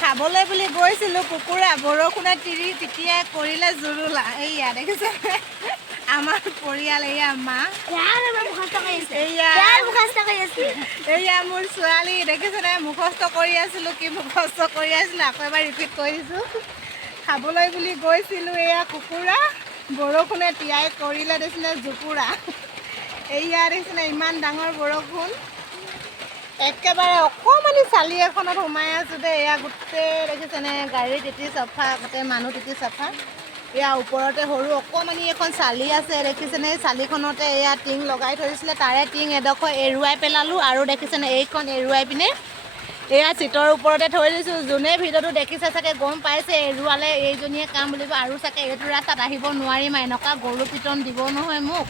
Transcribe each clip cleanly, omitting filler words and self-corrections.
খাবলৈ বুলি গৈছিলোঁ কুকুৰা বৰষুণত তিৰি তিতিয়াই কৰিলে জুৰুলা। এইয়া দেখিছে আমাৰ পৰিয়াল, এয়া মা, এয়া মোৰ ছোৱালী দেখিছেনে মুখস্থ কৰি আছিলোঁ। কি মুখস্থ কৰি আছিলোঁ আকৌ এবাৰ ৰিপিট কৰি দিছোঁ। খাবলৈ বুলি গৈছিলোঁ এয়া কুকুৰা বৰষুণে তিয়াই কৰিলে দেখিছিলে জুপুৰা। এয়া দেখিছেনে ইমান ডাঙৰ বৰষুণ, একেবাৰে অকণমানি চালি এখনত সোমাই আছোঁ দেই। এয়া গোটেই দেখিছেনে গাড়ী তিতি চফা, গোটেই মানুহ তিতি চফা। এয়া ওপৰতে সৰু অকণমানি এখন চালি আছে দেখিছেনে, এই চালিখনতে এয়া টিং লগাই থৈছিলে, তাৰে টিং এডোখৰ এৰুৱাই পেলালোঁ আৰু দেখিছেনে এইখন এৰুৱাই পিনে এয়া চিটৰ ওপৰতে থৈ দিছোঁ। যোনে ভিডিঅ'টো দেখিছে চাগে গম পাইছে এৰুৱালে এইজনীয়ে কাম বুলিব, আৰু চাগে এইটো ৰাস্তাত আহিব নোৱাৰিম, এনেকুৱা গৰু পিটন দিব নহয় মোক।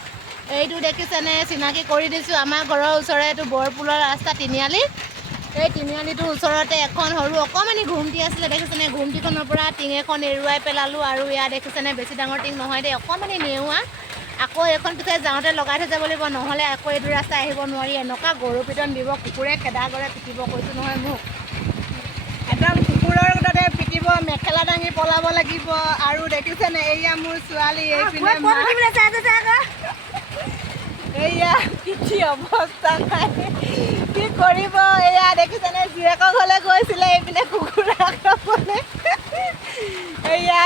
এইটো দেখিছেনে চিনাকি কৰি দিছোঁ, আমাৰ ঘৰৰ ওচৰৰে এইটো বৰপুলৰ ৰাস্তা তিনিআলি। এই তিনিআলিটোৰ ওচৰতে এখন সৰু অকণমানি ঘুমটি আছিলে দেখিছেনে, ঘুমটিখনৰ পৰা টিং এখন এৰুৱাই পেলালোঁ। আৰু ইয়াত দেখিছেনে বেছি ডাঙৰ টিং নহয় দেই, অকণমানি নেওৱা। আকৌ এইখন পিছে যাওঁতে লগাই থৈ যাব লাগিব, নহ'লে আকৌ এইটো ৰাস্তা আহিব নোৱাৰি। এনেকুৱা গৰু পিটন দিব, কুকুৰে খেদা কৰে পিটিব কৈছোঁ নহয় মোক। একদম কুকুৰৰ দৰে পিটিব, মেখেলা দাঙি পলাব লাগিব। আৰু দেখিছেনে এয়া মোৰ ছোৱালী, এইপিনে এয়া পিঠি অৱস্থা নাই, কি কৰিব। এয়া দেখিছেনে জীয়েকৰ ঘৰলৈ গৈছিলে এইপিনে কুকুৰা খাবলৈ। এয়া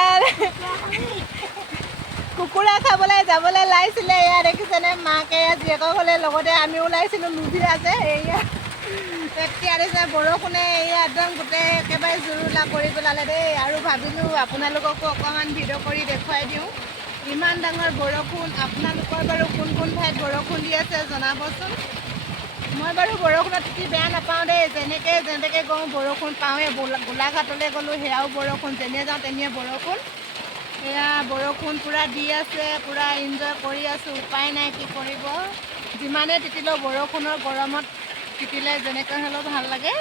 কুকুৰা খাবলৈ যাবলৈ লাইছিলে। এয়া দেখিছেনে মাকে এয়া জীয়েকৰ ঘৰলৈ, লগতে আমি ওলাইছিলোঁ লুভি আছে। এয়া এতিয়া দেখিছে বৰষুণে এয়া একদম গোটেই একেবাৰে জুৰুলা কৰি পেলালে দেই। আৰু ভাবিলোঁ আপোনালোককো অকণমান ভিডিঅ' কৰি দেখুৱাই দিওঁ, ইমান ডাঙৰ বৰষুণ। আপোনালোকৰ বাৰু কোন কোন ঠাইত বৰষুণ দি আছে জনাবচোন। মই বাৰু বৰষুণত তিতি বেয়া নাপাওঁ দেই, যেনেকৈ গওঁ বৰষুণ পাওঁৱেই। গোলাঘাটলৈ গ'লোঁ সেয়াও বৰষুণ, যেনে যাওঁ তেনে বৰষুণ। এয়া বৰষুণ পূৰা দি আছে, পূৰা এনজয় কৰি আছোঁ, উপায় নাই কি কৰিব। যিমানে তিতিলেও বৰষুণৰ গৰমত তিতিলে যেনেকৈ হ'লেও ভাল লাগে।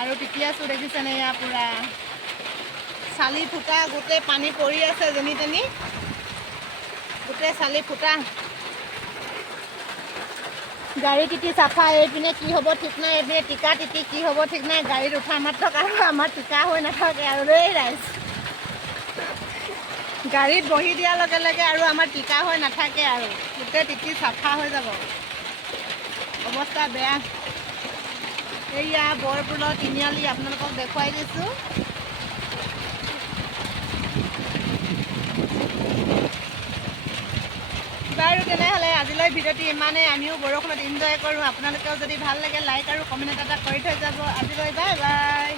আৰু তিতি আছোঁ দেখিছেনে, এয়া পূৰা চালি ফুটা, গোটেই পানী পৰি আছে যেনি তেনি, গোটেই চালি ফুটা। গাড়ী তিতি চাফা, এইপিনে কি হ'ব ঠিক নাই, এইপিনে টিকা তিতি কি হ'ব ঠিক নাই। গাড়ীত উঠা মাত্ৰ আৰু আমাৰ টিকা হৈ নাথাকে আৰু দেই ৰাইজ। গাড়ীত বহি দিয়াৰ লগে লগে আৰু আমাৰ টিকা হৈ নাথাকে আৰু, গোটেই তিতি চাফা হৈ যাব, অৱস্থা বেয়া। এইয়া বৰপুলৰ তিনিআলি আপোনালোকক দেখুৱাই দিছোঁ। বাৰু তেনেহ'লে আজিলৈ ভিডিঅ'টি ইমানেই। আমিও বৰষুণত এনজয় কৰোঁ। আপোনালোকেও যদি ভাল লাগে লাইক আৰু কমেণ্ট এটা কৰি থৈ যাব। আজিলৈ বাই বাই।